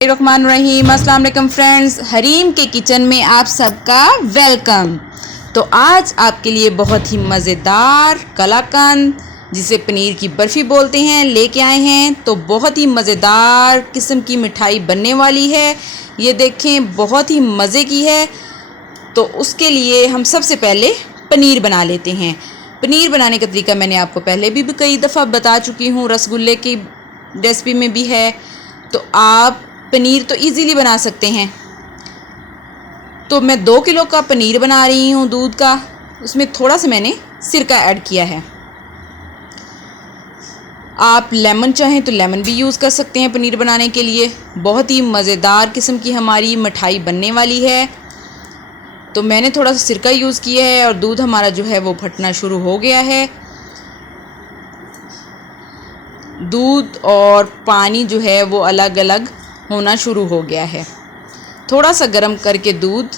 रहमान रहीम। अस्सलाम वालेकुम फ्रेंड्स, हरीम के किचन में आप सबका वेलकम। तो आज आपके लिए बहुत ही मज़ेदार कलाकंद, जिसे पनीर की बर्फ़ी बोलते हैं, लेके आए हैं। तो बहुत ही मज़ेदार किस्म की मिठाई बनने वाली है। ये देखें, बहुत ही मज़े की है। तो उसके लिए हम सबसे पहले पनीर बना लेते हैं। पनीर बनाने का तरीका मैंने आपको पहले भी कई दफ़ा बता चुकी हूँ, रसगुल्ले की रेसिपी में भी है। तो आप पनीर तो इजीली बना सकते हैं। तो मैं 2 किलो का पनीर बना रही हूँ दूध का। उसमें थोड़ा सा मैंने सिरका ऐड किया है। आप लेमन चाहें तो लेमन भी यूज़ कर सकते हैं पनीर बनाने के लिए। बहुत ही मज़ेदार किस्म की हमारी मिठाई बनने वाली है। तो मैंने थोड़ा सा सिरका यूज़ किया है और दूध हमारा जो है वो फटना शुरू हो गया है। दूध और पानी जो है वो अलग अलग होना शुरू हो गया है। थोड़ा सा गर्म करके दूध,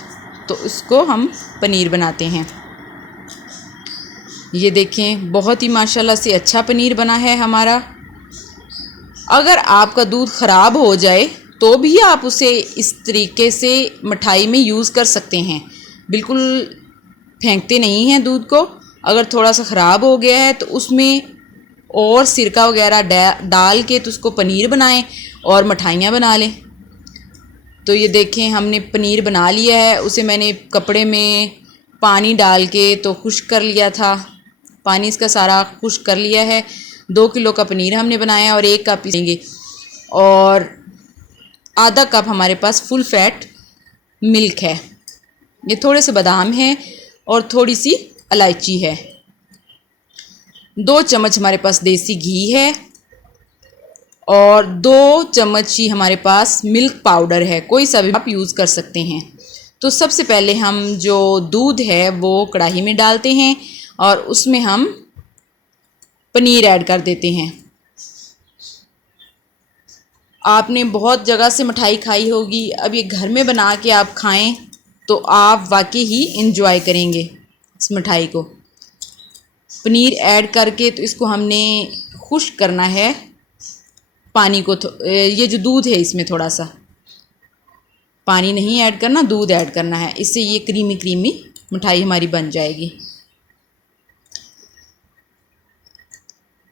तो इसको हम पनीर बनाते हैं। ये देखें, बहुत ही माशाल्लाह से अच्छा पनीर बना है हमारा। अगर आपका दूध ख़राब हो जाए तो भी आप उसे इस तरीके से मिठाई में यूज़ कर सकते हैं। बिल्कुल फेंकते नहीं हैं दूध को। अगर थोड़ा सा ख़राब हो गया है तो उसमें और सिरका वगैरह डाल के तो उसको पनीर बनाएं और मिठाइयाँ बना लें। तो ये देखें, हमने पनीर बना लिया है। उसे मैंने कपड़े में पानी डाल के तो खुश्क कर लिया था। पानी इसका सारा खुश्क कर लिया है। 2 किलो का पनीर हमने बनाया और 1 कप लेंगे और आधा कप हमारे पास फुल फैट मिल्क है। ये थोड़े से बादाम हैं और थोड़ी सी इलायची है। 2 चम्मच हमारे पास देसी घी है और 2 चम्मच ही हमारे पास मिल्क पाउडर है। कोई सा भी आप यूज़ कर सकते हैं। तो सबसे पहले हम जो दूध है वो कढ़ाई में डालते हैं और उसमें हम पनीर ऐड कर देते हैं। आपने बहुत जगह से मिठाई खाई होगी, अब ये घर में बना के आप खाएं तो आप वाकई ही इंजॉय करेंगे इस मिठाई को। पनीर ऐड करके तो इसको हमने खुश्क करना है पानी को। ये जो दूध है इसमें थोड़ा सा पानी नहीं ऐड करना, दूध ऐड करना है। इससे ये क्रीमी क्रीमी मिठाई हमारी बन जाएगी।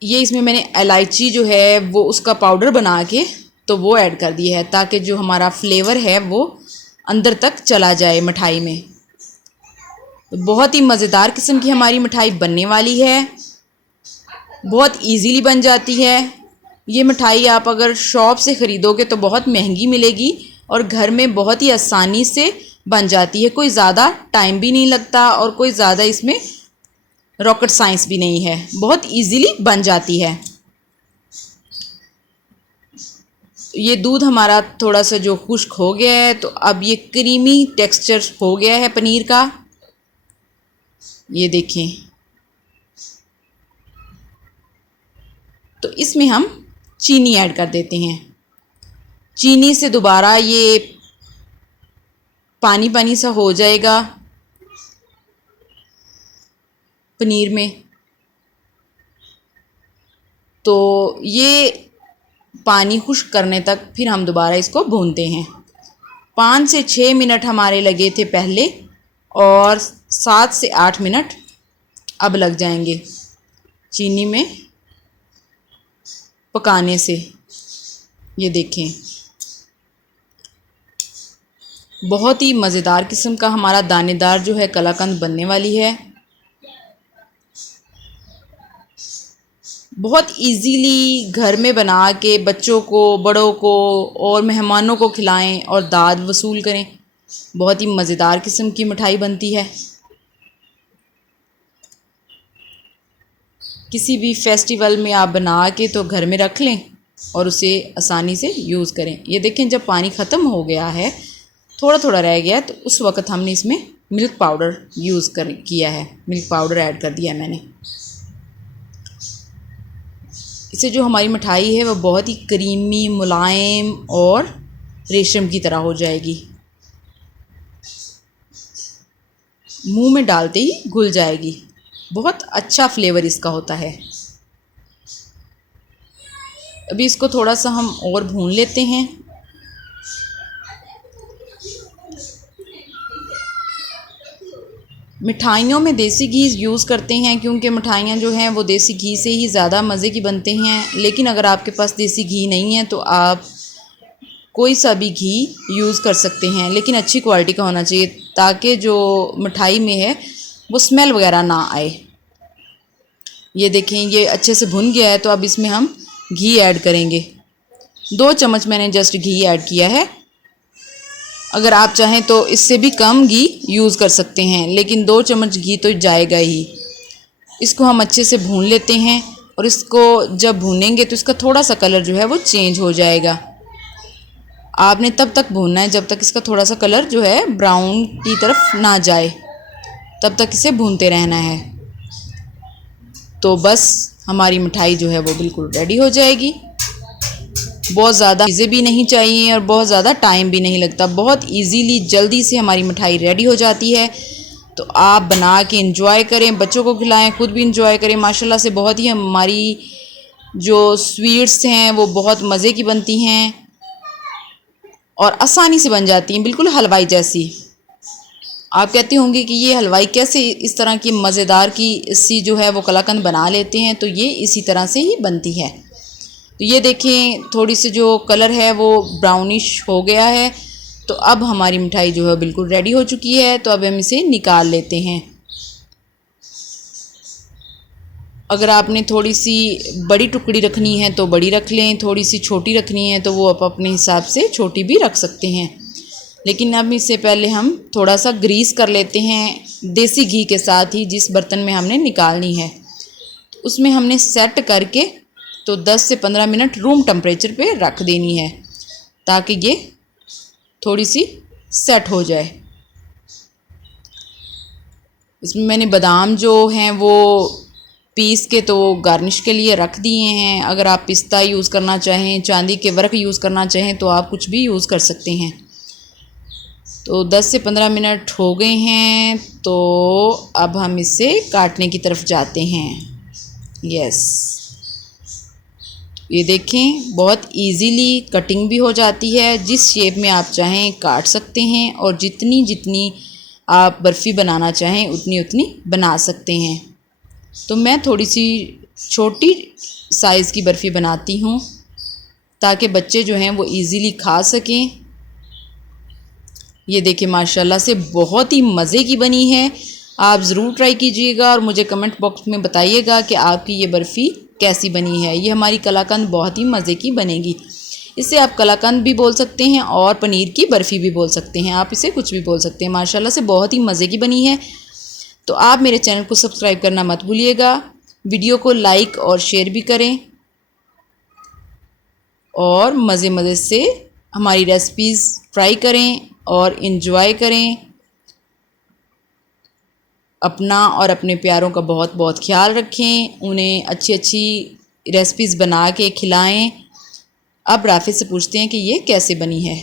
ये इसमें मैंने इलायची जो है वो उसका पाउडर बना के तो वो ऐड कर दिया है, ताकि जो हमारा फ्लेवर है वो अंदर तक चला जाए मिठाई में। बहुत ही मज़ेदार किस्म की हमारी मिठाई बनने वाली है। बहुत इजीली बन जाती है। ये मिठाई आप अगर शॉप से ख़रीदोगे तो बहुत महंगी मिलेगी और घर में बहुत ही आसानी से बन जाती है। कोई ज़्यादा टाइम भी नहीं लगता और कोई ज़्यादा इसमें रॉकेट साइंस भी नहीं है। बहुत इजीली बन जाती है। ये दूध हमारा थोड़ा सा जो खुश्क हो गया है, तो अब ये क्रीमी टेक्सचर हो गया है पनीर का। ये देखें, तो इसमें हम चीनी ऐड कर देते हैं। चीनी से दोबारा ये पानी पानी सा हो जाएगा पनीर में। तो ये पानी खुश्क करने तक फिर हम दोबारा इसको भूनते हैं। 5 से 6 मिनट हमारे लगे थे पहले और 7 से 8 मिनट अब लग जाएंगे चीनी में पकाने से। ये देखें, बहुत ही मज़ेदार किस्म का हमारा दानेदार जो है कलाकंद बनने वाली है। बहुत इजीली घर में बना के बच्चों को, बड़ों को और मेहमानों को खिलाएं और दाद वसूल करें। बहुत ही मज़ेदार किस्म की मिठाई बनती है। किसी भी फेस्टिवल में आप बना के तो घर में रख लें और उसे आसानी से यूज़ करें। ये देखें, जब पानी ख़त्म हो गया है, थोड़ा थोड़ा रह गया है, तो उस वक़्त हमने इसमें मिल्क पाउडर यूज़ किया है। मिल्क पाउडर ऐड कर दिया मैंने। इससे जो हमारी मिठाई है वो बहुत ही क्रीमी, मुलायम और रेशम की तरह हो जाएगी। मुंह में डालते ही घुल जाएगी। बहुत अच्छा फ्लेवर इसका होता है। अभी इसको थोड़ा सा हम और भून लेते हैं। मिठाइयों में देसी घी यूज़ करते हैं क्योंकि मिठाइयाँ जो हैं वो देसी घी से ही ज़्यादा मज़े की बनते हैं। लेकिन अगर आपके पास देसी घी नहीं है तो आप कोई सा भी घी यूज़ कर सकते हैं, लेकिन अच्छी क्वालिटी का होना चाहिए ताकि जो मिठाई में है वो स्मेल वगैरह ना आए। ये देखें, ये अच्छे से भुन गया है तो अब इसमें हम घी ऐड करेंगे। 2 चम्मच मैंने जस्ट घी ऐड किया है। अगर आप चाहें तो इससे भी कम घी यूज़ कर सकते हैं, लेकिन 2 चम्मच घी तो जाएगा ही। इसको हम अच्छे से भून लेते हैं और इसको जब भूनेंगे तो इसका थोड़ा सा कलर जो है वो चेंज हो जाएगा। आपने तब तक भूनना है जब तक इसका थोड़ा सा कलर जो है ब्राउन की तरफ ना जाए, तब तक इसे भूनते रहना है। तो बस हमारी मिठाई जो है वो बिल्कुल रेडी हो जाएगी। बहुत ज़्यादा चीज़ें भी नहीं चाहिए और बहुत ज़्यादा टाइम भी नहीं लगता, बहुत इजीली जल्दी से हमारी मिठाई रेडी हो जाती है। तो आप बना के इंजॉय करें, बच्चों को खिलाएं, खुद भी इंजॉय करें। माशाल्लाह से बहुत ही हमारी जो स्वीट्स हैं वो बहुत मज़े की बनती हैं और आसानी से बन जाती हैं, बिल्कुल हलवाई जैसी। आप कहते होंगे कि ये हलवाई कैसे इस तरह की मज़ेदार की सी जो है वो कलाकंद बना लेते हैं, तो ये इसी तरह से ही बनती है। तो ये देखें, थोड़ी सी जो कलर है वो ब्राउनिश हो गया है। तो अब हमारी मिठाई जो है बिल्कुल रेडी हो चुकी है। तो अब हम इसे निकाल लेते हैं। अगर आपने थोड़ी सी बड़ी टुकड़ी रखनी है तो बड़ी रख लें, थोड़ी सी छोटी रखनी है तो वो आप अपने हिसाब से छोटी भी रख सकते हैं। लेकिन अब इससे पहले हम थोड़ा सा ग्रीस कर लेते हैं देसी घी के साथ ही, जिस बर्तन में हमने निकालनी है तो उसमें हमने सेट करके तो 10 से 15 मिनट रूम टेम्परेचर पे रख देनी है ताकि ये थोड़ी सी सेट हो जाए। इसमें मैंने बादाम जो हैं वो पीस के तो गार्निश के लिए रख दिए हैं। अगर आप पिस्ता यूज़ करना चाहें, चांदी के वर्क यूज़ करना चाहें तो आप कुछ भी यूज़ कर सकते हैं। तो 10 से 15 मिनट हो गए हैं, तो अब हम इसे काटने की तरफ जाते हैं। यस, ये देखें, बहुत इजीली कटिंग भी हो जाती है। जिस शेप में आप चाहें काट सकते हैं और जितनी जितनी आप बर्फ़ी बनाना चाहें उतनी उतनी बना सकते हैं। तो मैं थोड़ी सी छोटी साइज़ की बर्फ़ी बनाती हूँ ताकि बच्चे जो हैं वो इजीली खा सकें। ये देखिए, माशाल्लाह से बहुत ही मज़े की बनी है। आप ज़रूर ट्राई कीजिएगा और मुझे कमेंट बॉक्स में बताइएगा कि आपकी ये बर्फ़ी कैसी बनी है। ये हमारी कलाकंद बहुत ही मज़े की बनेगी। इसे आप कलाकंद भी बोल सकते हैं और पनीर की बर्फ़ी भी बोल सकते हैं, आप इसे कुछ भी बोल सकते हैं। माशाल्लाह से बहुत ही मज़े की बनी है। तो आप मेरे चैनल को सब्सक्राइब करना मत भूलिएगा, वीडियो को लाइक और शेयर भी करें और मज़े से हमारी रेसिपीज़ ट्राई करें और इन्जॉय करें। अपना और अपने प्यारों का बहुत बहुत ख्याल रखें, उन्हें अच्छी अच्छी रेसिपीज़ बना के खिलाएं। अब राफिद से पूछते हैं कि ये कैसे बनी है।